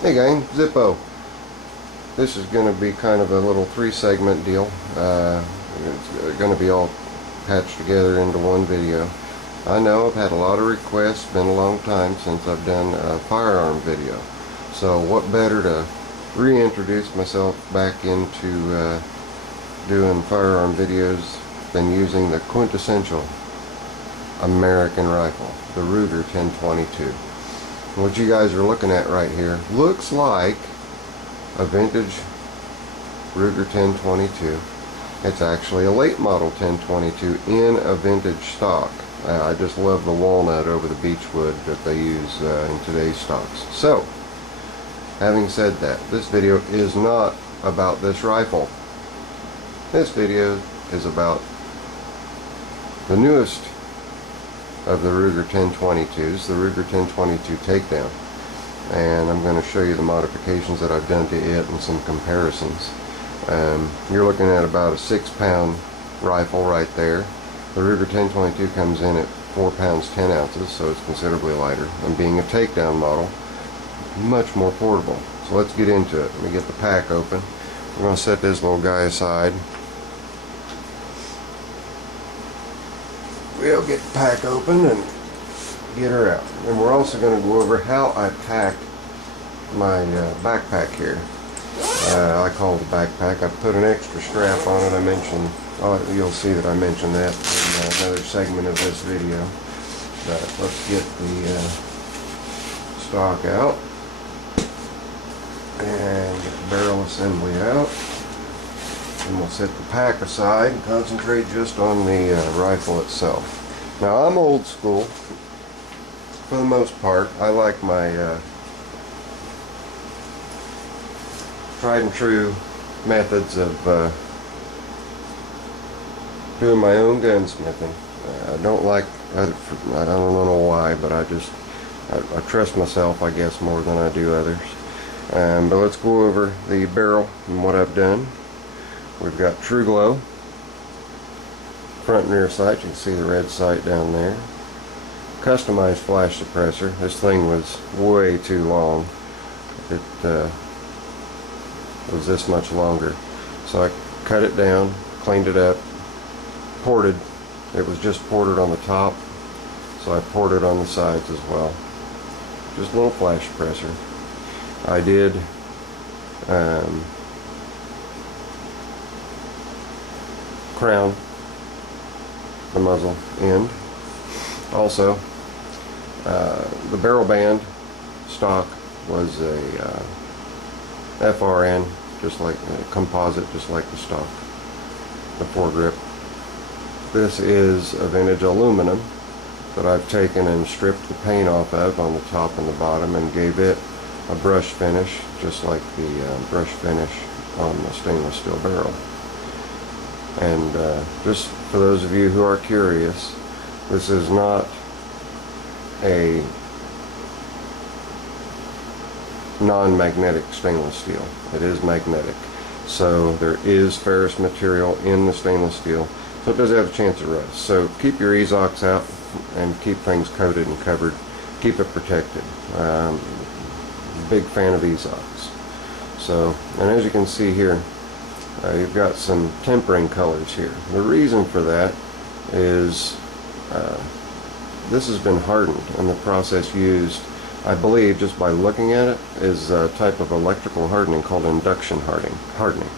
Hey gang, Zippo. This is going to be kind of a little 3-segment deal. It's going to be all patched together into one video. I know I've had a lot of requests, been a long time since I've done a firearm video. So what better to reintroduce myself back into doing firearm videos than using the quintessential American rifle, the Ruger 1022. What you guys are looking at right here looks like a vintage Ruger 1022. It's actually a late model 1022 in a vintage stock. I just love the walnut over the beechwood that they use in today's stocks. So, having said that, this video is not about this rifle. This video is about the newest of the Ruger 1022s, the Ruger 1022 Takedown, and I'm going to show you the modifications that I've done to it and some comparisons. You're looking at about a 6-pound rifle right there. The Ruger 1022 comes in at 4 pounds 10 ounces, so it's considerably lighter, and being a takedown model, much more portable. So let's get into it. Let me get the pack open. We're going to set this little guy aside. We'll get the pack open and get her out. And we're also going to go over how I pack my backpack here. I call it a backpack. I put an extra strap on it. I mentioned, you'll see that I mentioned that in another segment of this video. But let's get the stock out and get the barrel assembly out. And we'll set the pack aside and concentrate just on the rifle itself. Now, I'm old school for the most part. I like my tried and true methods of doing my own gunsmithing. I don't like, I don't know why, but I trust myself, I guess, more than I do others. But let's go over the barrel and what I've done. We've got True Glow, front and rear sight. You can see the red sight down there. Customized flash suppressor. This thing was way too long. It was this much longer. So I cut it down, cleaned it up, ported. It was just ported on the top, so I ported on the sides as well. Just a little flash suppressor. I did crown the muzzle end. Also, the barrel band stock was a FRN, just like a composite, just like the stock, the foregrip. This is a vintage aluminum that I've taken and stripped the paint off of on the top and the bottom and gave it a brush finish, just like the brush finish on the stainless steel barrel. And just for those of you who are curious, this is not a non-magnetic stainless steel. It is magnetic. So there is ferrous material in the stainless steel, so it does have a chance of rust. So keep your e-zocs out and keep things coated and covered. Keep it protected. Big fan of e-zocs. So, and as you can see here, you've got some tempering colors here. The reason for that is this has been hardened, and the process used, I believe, just by looking at it, is a type of electrical hardening called induction hardening.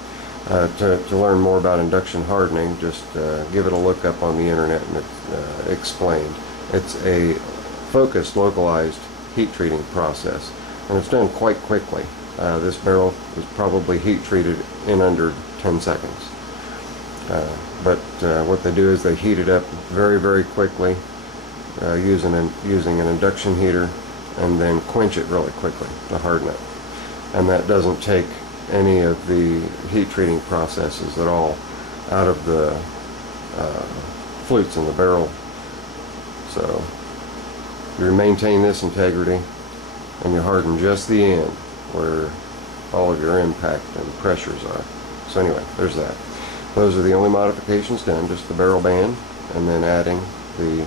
To learn more about induction hardening, just give it a look up on the internet, and it's explained. It's a focused, localized heat treating process, and it's done quite quickly. This barrel was probably heat treated in under 10 seconds. But what they do is they heat it up very, very quickly using an induction heater, and then quench it really quickly to harden it. And that doesn't take any of the heat treating processes at all out of the flutes in the barrel. So you maintain this integrity, and you harden just the end where all of your impact and pressures are. So anyway, there's that. Those are the only modifications done, just the barrel band, and then adding the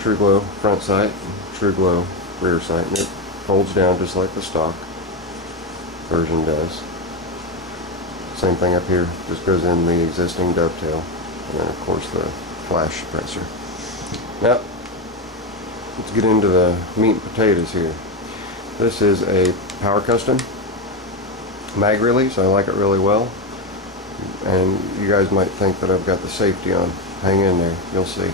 True Glow front sight, True Glow rear sight, and it folds down just like the stock. version does. Same thing up here, just goes in the existing dovetail, and then of course the flash suppressor. Now, let's get into the meat and potatoes here. This is a Power Custom mag release. I like it really well, and you guys might think that I've got the safety on. Hang in there, you'll see.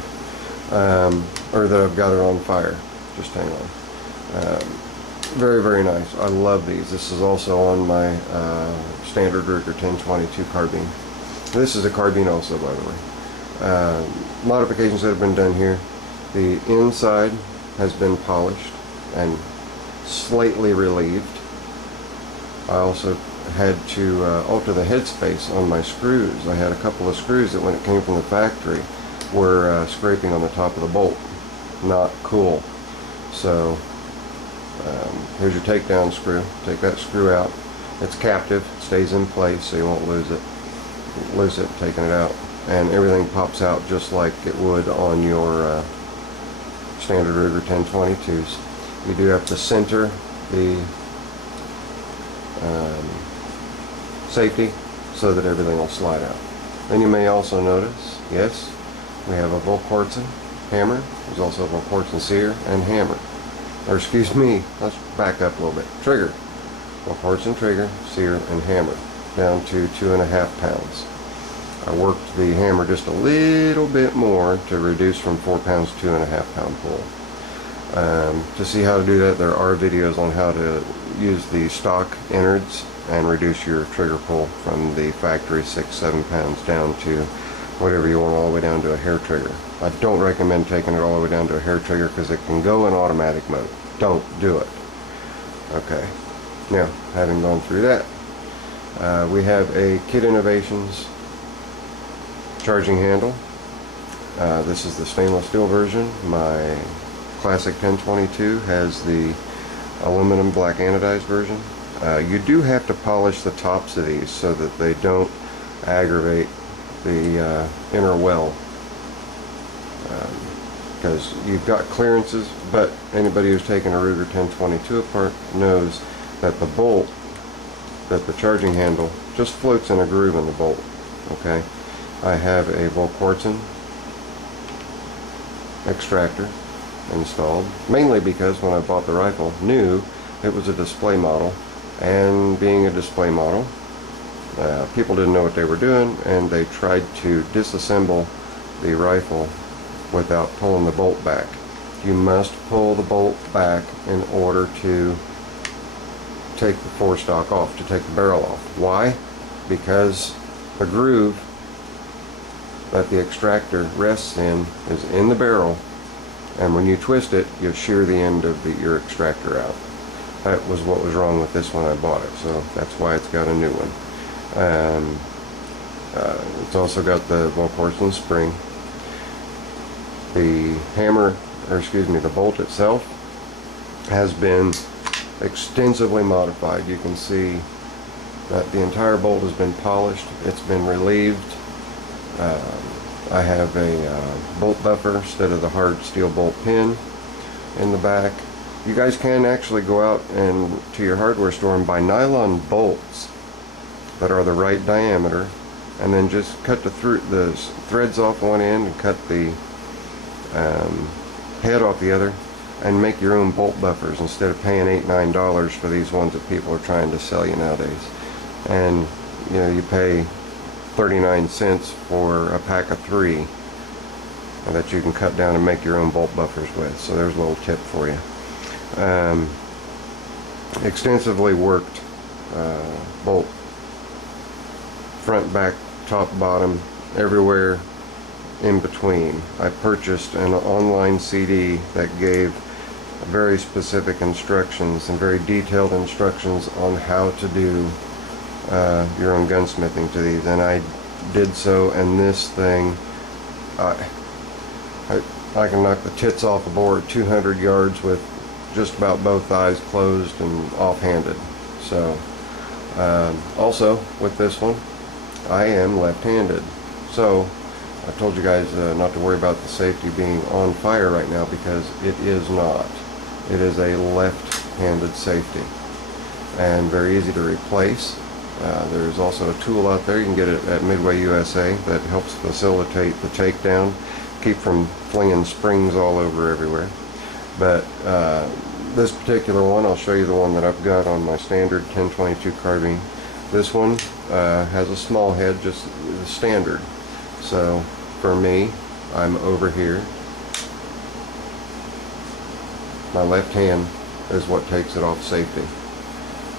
Or that I've got it on fire. Just hang on. Very, very nice. I love these. This is also on my standard Ruger 1022 carbine. This is a carbine also, by the way. Modifications that have been done here. The inside has been polished and slightly relieved. I also had to alter the headspace on my screws. I had a couple of screws that when it came from the factory were scraping on the top of the bolt. Not cool. So here's your takedown screw. Take that screw out. It's captive, it stays in place so you won't lose it. Lose it taking it out, and everything pops out just like it would on your standard Ruger 1022s. You do have to center the safety so that everything will slide out. Then you may also notice, yes, we have a Volquartsen hammer. There's also a Volquartsen sear and hammer. Or excuse me, let's back up a little bit. Trigger. Volquartsen trigger, sear, and hammer. Down to 2.5 pounds. I worked the hammer just a little bit more to reduce from 4 pounds to 2.5 pound pull. To see how to do that, there are videos on how to use the stock innards and reduce your trigger pull from the factory 6-7 pounds down to whatever you want, all the way down to a hair trigger. I don't recommend taking it all the way down to a hair trigger because it can go in automatic mode. Don't do it. Okay, now having gone through that, we have a Kit Innovations charging handle. This is the stainless steel version. My classic 1022 has the aluminum black anodized version. You do have to polish the tops of these so that they don't aggravate the inner well, because you've got clearances, but anybody who's taken a Ruger 1022 apart knows that the bolt, that the charging handle just floats in a groove in the bolt. Okay, I have a Volquartsen extractor installed, mainly because when I bought the rifle, knew it was a display model, and being a display model, people didn't know what they were doing, and they tried to disassemble the rifle without pulling the bolt back. You must pull the bolt back in order to take the forestock off, to take the barrel off. Why? Because the groove that the extractor rests in is in the barrel, and when you twist it, you shear the end of your extractor out. That was what was wrong with this when I bought it, so that's why it's got a new one. It's also got the Volquartsen spring. The hammer, or excuse me, the bolt itself has been extensively modified. You can see that the entire bolt has been polished. It's been relieved. I have a bolt buffer instead of the hard steel bolt pin in the back. You guys can actually go out and to your hardware store and buy nylon bolts that are the right diameter, and then just cut the threads off one end and cut the head off the other, and make your own bolt buffers instead of paying $8-9 for these ones that people are trying to sell you nowadays. And you know, you pay 39 cents for a pack of 3 that you can cut down and make your own bolt buffers with. So there's a little tip for you. Extensively worked bolt, front, back, top, bottom, everywhere in between. I purchased an online CD that gave very specific instructions and very detailed instructions on how to do your own gunsmithing to these, and I did so, and this thing, I can knock the tits off the board 200 yards with just about both eyes closed and offhanded. So also with this one, I am left-handed, so I told you guys not to worry about the safety being on fire right now, because it is not. It is a left-handed safety. and very easy to replace. There's also a tool out there, you can get it at Midway USA, that helps facilitate the takedown, keep from flinging springs all over everywhere. But this particular one, I'll show you the one that I've got on my standard 1022 carbine. This one has a small head, just the standard. So for me, I'm over here. My left hand is what takes it off safety.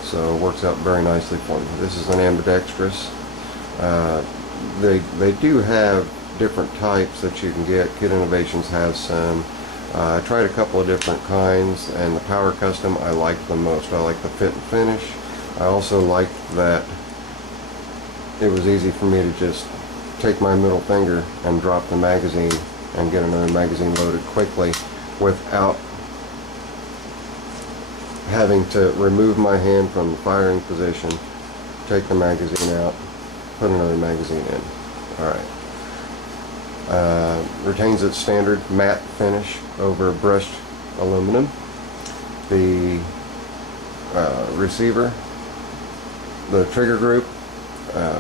So it works out very nicely for me. This is an ambidextrous. They do have different types that you can get. Kit Innovations has some. I tried a couple of different kinds, and the Power Custom I liked the most. I like the fit and finish. I also liked that it was easy for me to just take my middle finger and drop the magazine and get another magazine loaded quickly without having to remove my hand from the firing position, take the magazine out, put another magazine in. Alright. Retains its standard matte finish over brushed aluminum. The receiver, the trigger group,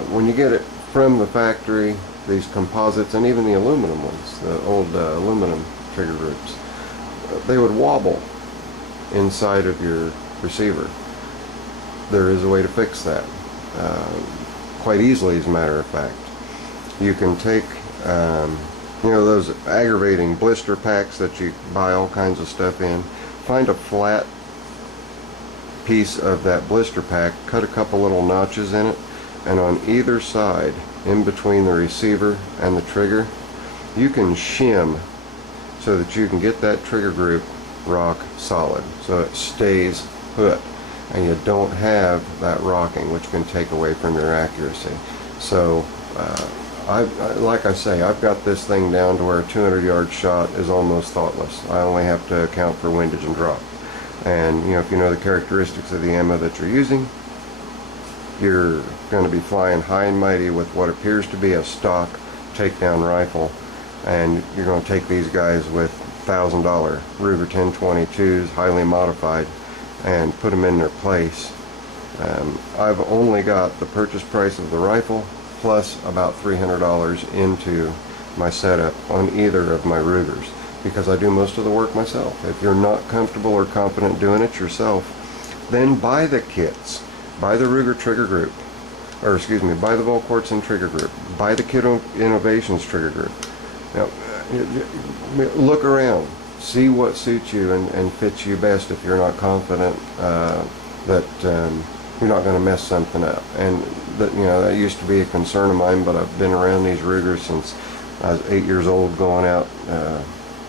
when you get it from the factory, these composites and even the aluminum ones, the old aluminum trigger groups, they would wobble inside of your receiver. There is a way to fix that, quite easily, as a matter of fact. You can take you know, those aggravating blister packs that you buy all kinds of stuff in, find a flat piece of that blister pack, cut a couple little notches in it, and on either side, in between the receiver and the trigger, you can shim so that you can get that trigger group rock solid, so it stays put and you don't have that rocking, which can take away from your accuracy. So like I say, I've got this thing down to where a 200-yard shot is almost thoughtless. I only have to account for windage and drop. And you know, if you know the characteristics of the ammo that you're using, you're going to be flying high and mighty with what appears to be a stock takedown rifle, and you're going to take these guys with $1,000 Ruger 1022s, highly modified, and put them in their place. I've only got the purchase price of the rifle plus about $300 into my setup on either of my Rugers, because I do most of the work myself. If you're not comfortable or confident doing it yourself, then buy the kits. Buy the Ruger trigger group, or excuse me, buy the Volquartsen trigger group, buy the Kit Innovations trigger group. Now, look around, see what suits you and fits you best if you're not confident that you're not going to mess something up. And that, you know, that used to be a concern of mine, but I've been around these Rugers since I was 8 years old, going out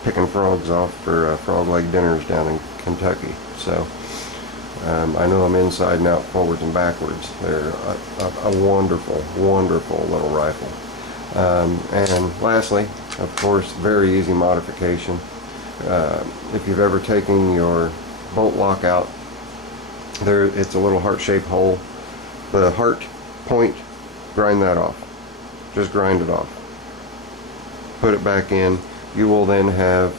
picking frogs off for frog leg dinners down in Kentucky. So I know them inside and out, forwards and backwards. They're a wonderful, wonderful little rifle. And lastly, of course, very easy modification. If you've ever taken your bolt lock out, it's a little heart-shaped hole. The heart point, grind that off. Just grind it off. Put it back in. You will then have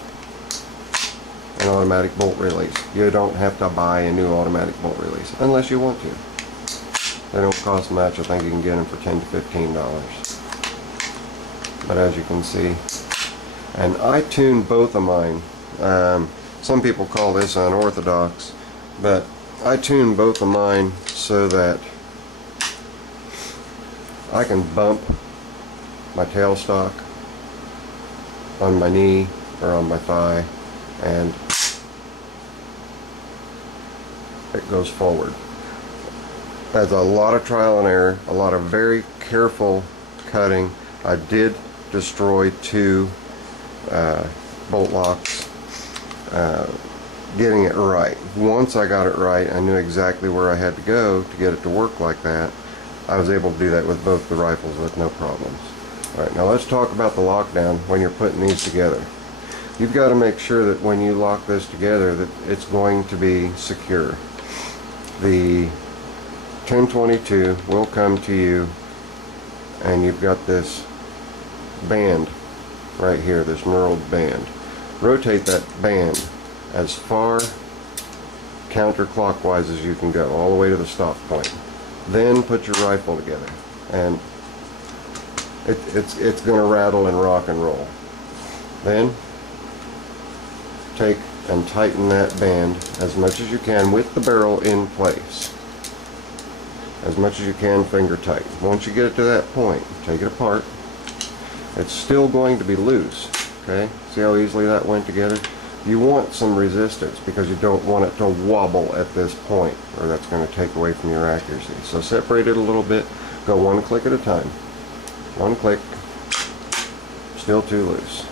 an automatic bolt release. You don't have to buy a new automatic bolt release unless you want to. They don't cost much. I think you can get them for $10 to $15. But as you can see, and I tuned both of mine. Some people call this unorthodox, but I tuned both of mine so that I can bump my tailstock on my knee or on my thigh, and it goes forward. That's a lot of trial and error, a lot of very careful cutting. I did destroy 2 bolt locks getting it right. Once I got it right, I knew exactly where I had to go to get it to work like that. I was able to do that with both the rifles with no problems. Alright, now let's talk about the lockdown when you're putting these together. You've got to make sure that when you lock this together that it's going to be secure. The 1022 will come to you and you've got this band right here, this knurled band. Rotate that band as far counterclockwise as you can go, all the way to the stock point. Then put your rifle together, and it's going to rattle and rock and roll. Then take and tighten that band as much as you can with the barrel in place. As much as you can, finger tight. Once you get it to that point, take it apart. It's still going to be loose, okay? See how easily that went together? You want some resistance because you don't want it to wobble at this point, or that's going to take away from your accuracy. So separate it a little bit, go one click at a time. One click, still too loose.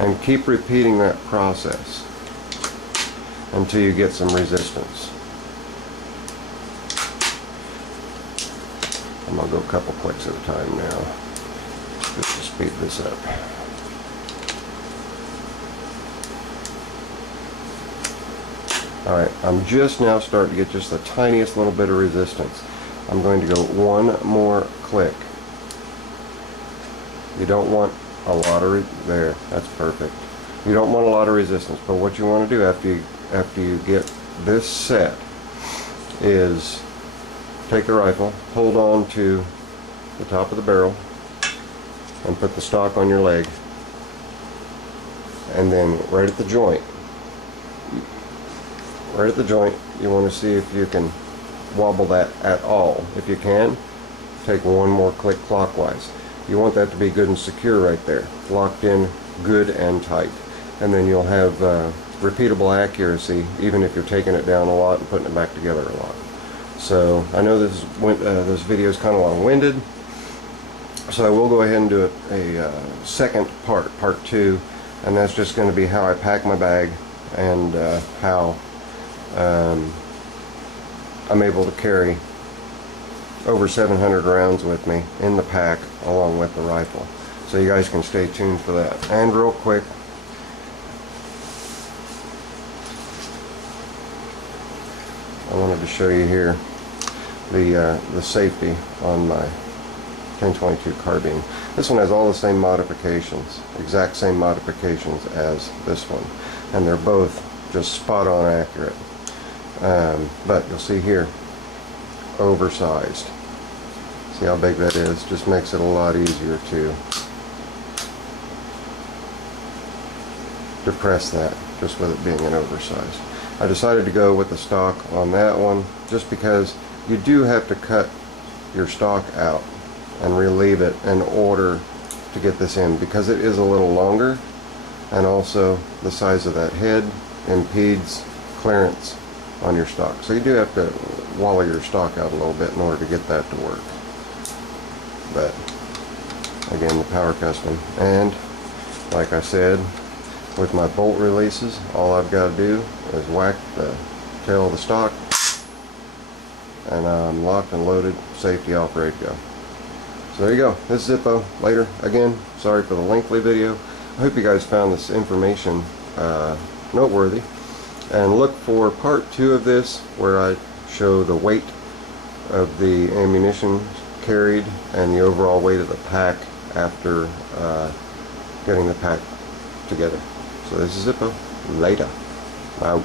And keep repeating that process until you get some resistance. I'm going to go a couple clicks at a time now, just to speed this up. Alright, I'm just now starting to get just the tiniest little bit of resistance. I'm going to go one more click. You don't want a lot of there, that's perfect. You don't want a lot of resistance, but what you want to do after you get this set is take the rifle, hold on to the top of the barrel, and put the stock on your leg, and then right at the joint, you want to see if you can wobble that at all. If you can, take one more click clockwise. You want that to be good and secure right there, locked in good and tight, and then you'll have repeatable accuracy even if you're taking it down a lot and putting it back together a lot. So I know this video is kind of long-winded, so I will go ahead and do a second part 2, and that's just going to be how I pack my bag and how I'm able to carry over 700 rounds with me in the pack along with the rifle. So you guys can stay tuned for that. And real quick, I wanted to show you here the safety on my 1022 carbine. This one has all the same modifications, exact same modifications as this one, and they're both just spot on accurate. But you'll see here, oversized. See how big that is? Just makes it a lot easier to depress that, just with it being an oversized. I decided to go with the stock on that one just because you do have to cut your stock out and relieve it in order to get this in, because it is a little longer, and also the size of that head impedes clearance on your stock. So you do have to wallow your stock out a little bit in order to get that to work. But again, the Power Custom, and like I said, with my bolt releases, all I've got to do is whack the tail of the stock, and I'm locked and loaded, safety off, ready to go. So there you go. This is Zippo. Later. Again, sorry for the lengthy video. I hope you guys found this information noteworthy, and look for part 2 of this, where I show the weight of the ammunition carried and the overall weight of the pack after getting the pack together. So this is Zippo. Later. Out.